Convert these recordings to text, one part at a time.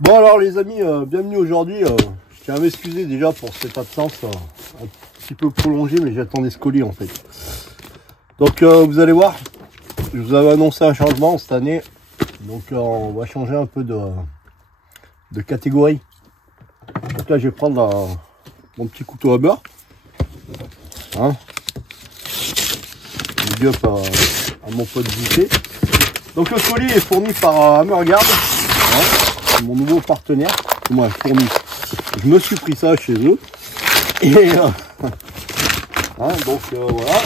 Bon alors les amis, bienvenue aujourd'hui. Je tiens à m'excuser déjà pour cette absence un petit peu prolongée, mais j'attendais ce colis en fait. Donc vous allez voir, je vous avais annoncé un changement cette année. Donc on va changer un peu de catégorie. Donc là je vais prendre mon petit couteau à beurre. Hein, big up à mon pote JP. Donc le colis est fourni par Hammerguard. Hein, mon nouveau partenaire. Moi fourni. Je me suis pris ça chez eux. Et hein, donc voilà.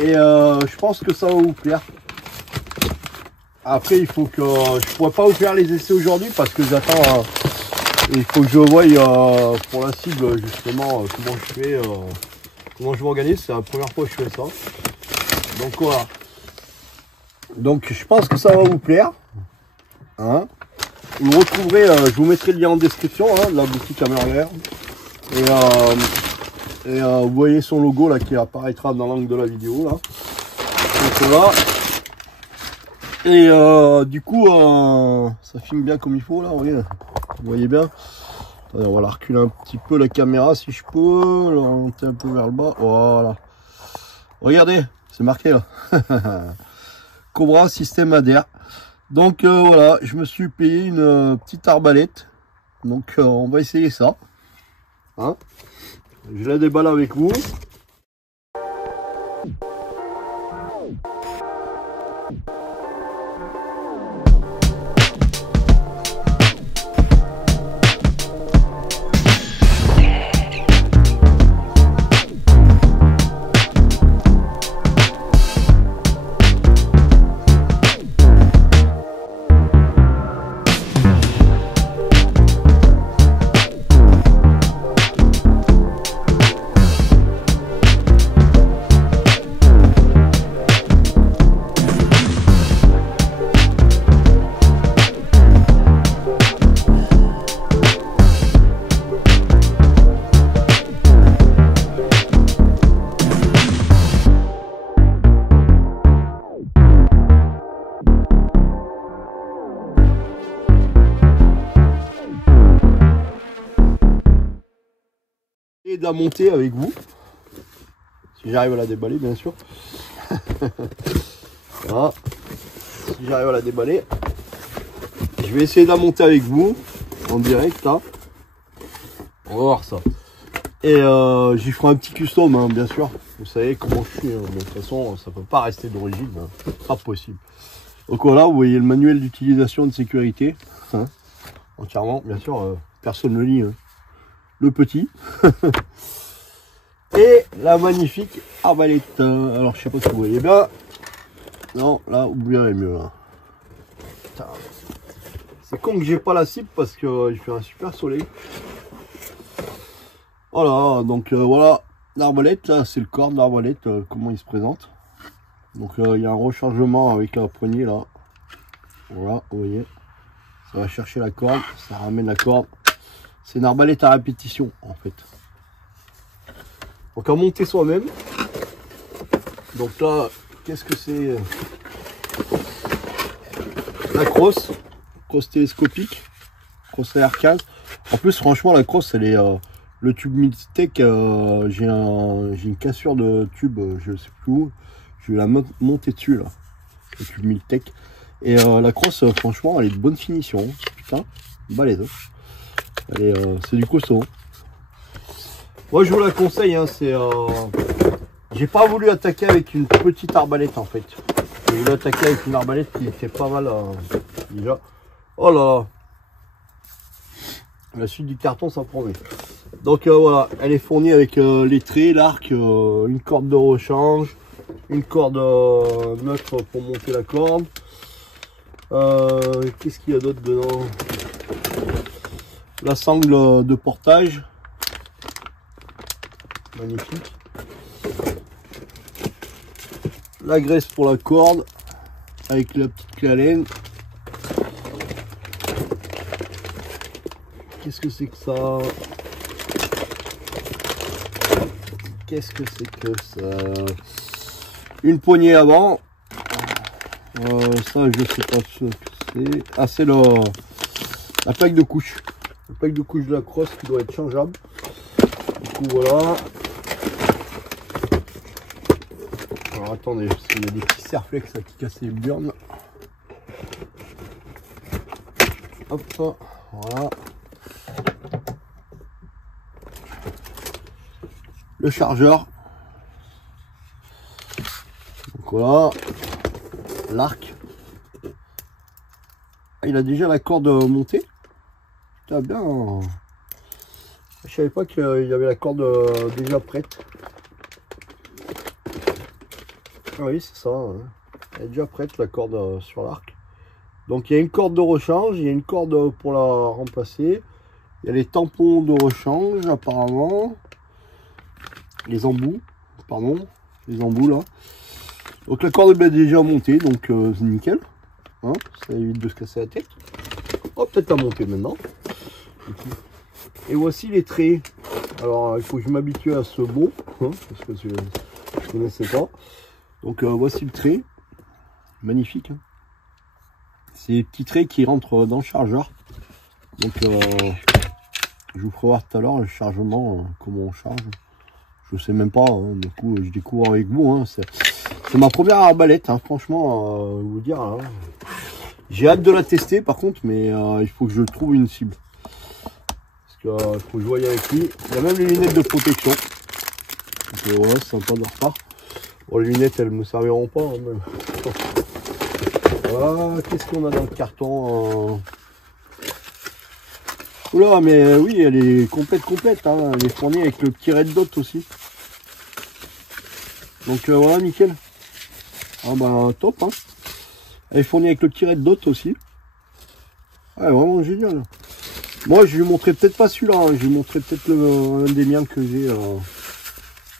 Et je pense que ça va vous plaire. Après il faut que je pourrais pas vous faire les essais aujourd'hui parce que j'attends. Il faut que je voie pour la cible justement comment je fais, comment je m'organise. C'est la première fois que je fais ça. Donc voilà. Donc je pense que ça va vous plaire. Hein, vous retrouverez, je vous mettrai le lien en description hein, de la boutique Hammerguard. Et vous voyez son logo là qui apparaîtra dans l'angle de la vidéo là. Donc voilà. Et du coup ça filme bien comme il faut là, vous voyez bien. Attendez, on va la reculer un petit peu la caméra si je peux, la remonter un peu vers le bas, voilà. Regardez, c'est marqué là. Cobra système ADR. Donc voilà, je me suis payé une petite arbalète. Donc on va essayer ça. Hein, je la déballe avec vous. Et de la monter avec vous, si j'arrive à la déballer bien sûr. Voilà. Si j'arrive à la déballer, je vais essayer de la monter avec vous en direct là. On va voir ça. Et j'y ferai un petit custom hein, bien sûr. Vous savez comment je suis, hein. De toute façon ça peut pas rester d'origine, hein. Pas possible. Donc voilà, vous voyez le manuel d'utilisation de sécurité hein, entièrement, bien sûr, personne ne lit hein. Le petit et la magnifique arbalète. Alors je sais pas si vous voyez bien. Non, là vous verrez mieux. C'est con que j'ai pas la cible parce que il fait un super soleil. Voilà, donc voilà l'arbalète. Là c'est le corps de l'arbalète, comment il se présente. Donc il y a un rechargement avec la poignée là. Voilà, vous voyez. Ça va chercher la corde, ça ramène la corde. C'est une arbalète à répétition en fait. Donc à monter soi-même. Donc là, qu'est-ce que c'est? La crosse télescopique, crosse AR15. En plus franchement la crosse elle est le tube Miltech, j'ai une cassure de tube, je sais plus où. Je vais la monter dessus là. Le tube Miltech. Et la crosse franchement elle est de bonne finition. Putain, balèze. C'est du costaud. Moi je vous la conseille hein, c'est j'ai pas voulu attaquer avec une petite arbalète en fait. J'ai voulu attaquer avec une arbalète qui fait pas mal déjà. Oh là là, la suite du carton ça promet. Donc voilà, elle est fournie avec les traits, l'arc, une corde de rechange, une corde neutre pour monter la corde. Qu'est-ce qu'il y a d'autre dedans? La sangle de portage, magnifique. La graisse pour la corde avec la petite clé Allen. Qu'est-ce que c'est que ça? Qu'est-ce que c'est que ça? Une poignée avant. Ça je sais pas ce que c'est. Ah c'est le la plaque de couche. La plaque de couche de la crosse qui doit être changeable. Du coup voilà. Alors attendez, parce qu'il y a des petits serflex qui cassent les burnes. Hop, voilà. Le chargeur. Donc voilà. L'arc. Ah, il a déjà la corde montée. Putain, bien. Je savais pas qu'il y avait la corde déjà prête. Ah oui, c'est ça. Hein. Elle est déjà prête, la corde sur l'arc. Donc il y a une corde de rechange, il y a une corde pour la remplacer. Il y a les tampons de rechange apparemment. Les embouts, pardon. Les embouts là. Donc la corde est déjà montée, donc c'est nickel. Hein, ça évite de se casser la tête. Oh, peut-être à monter maintenant. Et voici les traits. Alors il faut que je m'habitue à ce mot, hein, parce que je ne connaissais pas. Donc voici le trait. Magnifique. Hein. C'est des petits traits qui rentrent dans le chargeur. Donc je vous ferai voir tout à l'heure le chargement, comment on charge. Je sais même pas, hein, du coup je découvre avec vous. Hein, c'est ma première arbalète, hein, franchement, vous dire. Hein. J'ai hâte de la tester par contre, mais il faut que je trouve une cible. Parce que faut que je voie avec lui. Il y a même les lunettes de protection. Donc voilà, c'est sympa de leur part. Bon, les lunettes elles me serviront pas. Hein, mais... Voilà, qu'est-ce qu'on a dans le carton Oula, mais oui, elle est complète. Hein. Elle est fournie avec le petit red dot aussi. Donc voilà, nickel. Ah bah top. Hein. Elle est fournie avec le petit red dot aussi. Ah, vraiment génial. Moi, je lui montrerai peut-être pas celui-là. Hein. Je lui montrerai peut-être un des miens que j'ai.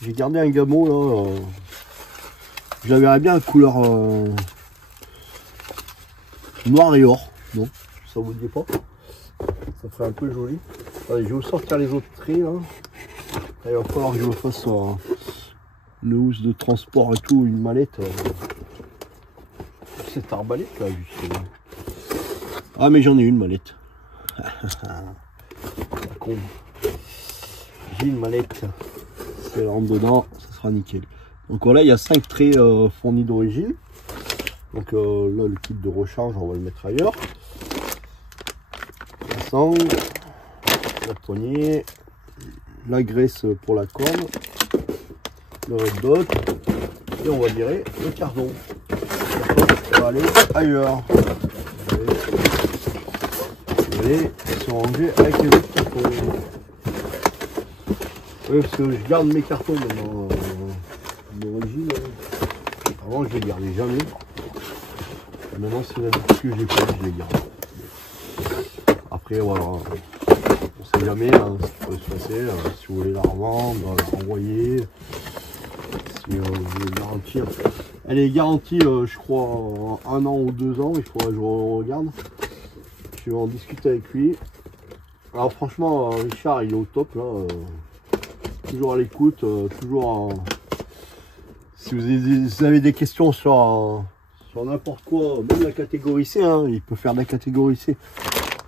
J'ai gardé un Gamo là. Je la verrais bien en couleur noir et or. Non, ça vous dit pas. Ça ferait un peu joli. Allez, je vais vous sortir les autres traits là. Il va falloir que je me fasse une housse de transport et tout, une mallette. Cette arbalète là, justement. Ah, mais j'en ai une mallette. J'ai une mallette. Si elle rentre dedans, ça sera nickel. Donc voilà, il y a 5 traits fournis d'origine. Donc là, le kit de recharge, on va le mettre ailleurs. La sangle, la poignée, la graisse pour la corde, le red dot, et on va virer le carton. On va aller ailleurs. Allez, se ranger avec les autres cartons. Oui, parce que je garde mes cartons maintenant d'origine. Avant, je les gardais jamais. Maintenant, c'est l'habitude que j'ai fait, je les garde. Après, voilà. On sait jamais hein, ce qui peut se passer. Si vous voulez la revendre, la renvoyer. Si vous voulez garantir. Elle est garantie, je crois, 1 an ou 2 ans. Il faudra que je regarde. Je vais en discuter avec lui. Alors, franchement, Richard, il est au top là. Toujours à l'écoute, toujours. Si vous avez des questions sur n'importe quoi, même la catégorie C, hein, il peut faire de la catégorie C.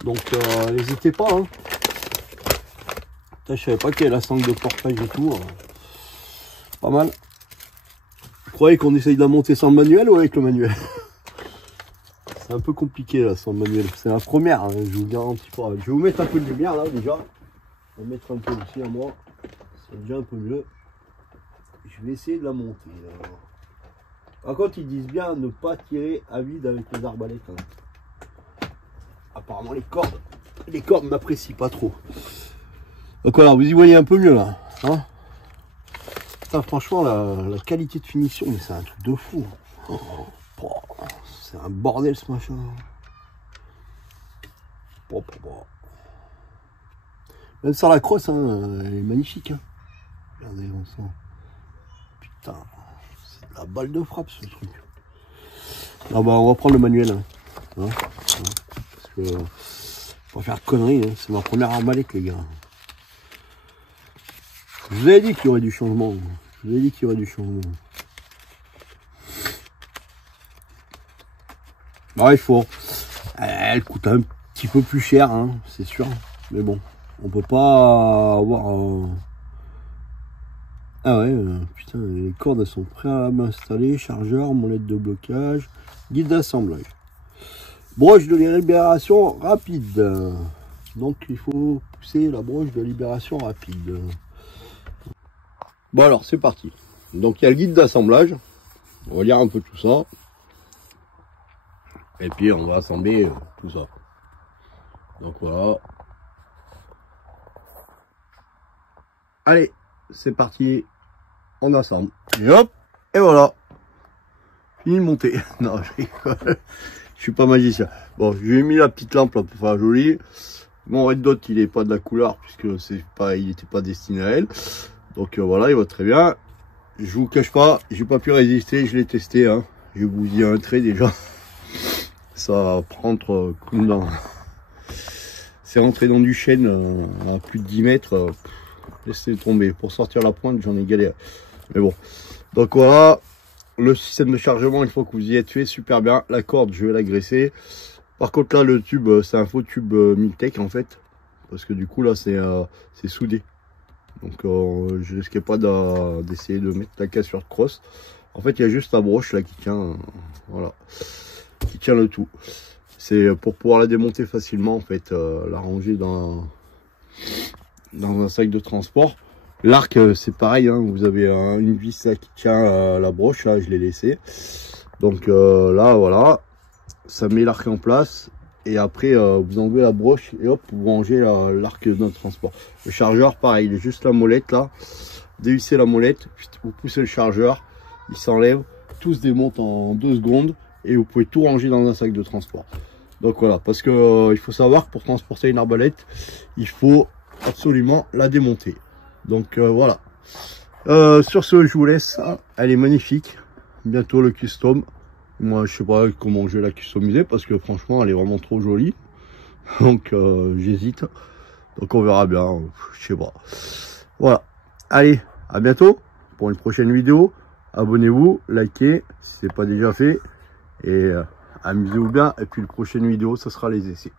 Donc n'hésitez pas. Hein. Putain, je savais pas qu'il y avait la sangle de portage et tout. Pas mal. Vous croyez qu'on essaye de la monter sans le manuel ou avec le manuel? C'est un peu compliqué là sans le manuel. C'est la première, hein, je vous garantis pas. Je vais vous mettre un peu de lumière là déjà. Je vais mettre un peu aussi à moi. C'est déjà un peu mieux. Je vais essayer de la monter. Alors. Par contre, ils disent bien ne pas tirer à vide avec les arbalètes. Hein. Apparemment, les cordes n'apprécient pas trop. Donc voilà, vous y voyez un peu mieux là. Hein. Putain, franchement, la qualité de finition, mais c'est un truc de fou. Oh, c'est un bordel ce machin. Même sans la crosse, hein, elle est magnifique. Hein. Regardez, on sent. Putain, c'est de la balle de frappe ce truc. Ah bah on va prendre le manuel. Hein. Parce que on va faire de conneries, hein. C'est ma première arbalète les gars. Je vous avais dit qu'il y aurait du changement. Je vous avais dit qu'il y aurait du changement. Ah, il faut. Elle coûte un petit peu plus cher, hein, c'est sûr. Mais bon, on peut pas avoir... Ah ouais, putain, les cordes elles sont préalablement installées, chargeur, molette de blocage, guide d'assemblage. Broche de libération rapide. Donc il faut pousser la broche de libération rapide. Bon alors c'est parti. Donc il y a le guide d'assemblage. On va lire un peu tout ça. Et puis on va assembler tout ça. Donc voilà. Allez, c'est parti. On assemble. Et hop, et voilà. Fini de monter. Non, je rigole. Je suis pas magicien. Bon, je lui ai mis la petite lampe là pour faire joli. Mon red dot, il est pas de la couleur puisque c'est pas, il était pas destiné à elle. Donc voilà, il va très bien. Je vous cache pas, j'ai pas pu résister. Je l'ai testé. Hein. Je vous dis un trait déjà. Ça rentre comme dans. C'est rentré dans du chêne à plus de 10 mètres. Laissez tomber. Pour sortir la pointe, j'en ai galéré. Mais bon. Donc voilà. Le système de chargement, une fois que vous y êtes fait, super bien. La corde, je vais la graisser. Par contre là, le tube, c'est un faux tube Miltech en fait. Parce que du coup là, c'est soudé. Donc je risquais pas d'essayer de mettre la cassure de crosse. En fait, il y a juste la broche là qui tient. Voilà. Qui tient le tout. C'est pour pouvoir la démonter facilement en fait. La ranger dans un sac de transport. L'arc, c'est pareil, hein, vous avez une vis là qui tient la broche, là je l'ai laissé. Donc là, voilà, ça met l'arc en place. Et après, vous enlevez la broche et hop, vous rangez l'arc de notre transport. Le chargeur, pareil, il est juste la molette là. Dévissez la molette, vous poussez le chargeur, il s'enlève, tout se démonte en 2 secondes. Et vous pouvez tout ranger dans un sac de transport. Donc voilà, parce que il faut savoir que pour transporter une arbalète, il faut absolument la démonter. Donc voilà. Sur ce, je vous laisse. Elle est magnifique. Bientôt le custom. Moi, je sais pas comment je vais la customiser parce que franchement, elle est vraiment trop jolie. Donc j'hésite. Donc on verra bien. Je sais pas. Voilà. Allez, à bientôt pour une prochaine vidéo. Abonnez-vous, likez si ce n'est pas déjà fait. Et amusez-vous bien. Et puis la prochaine vidéo, ce sera les essais.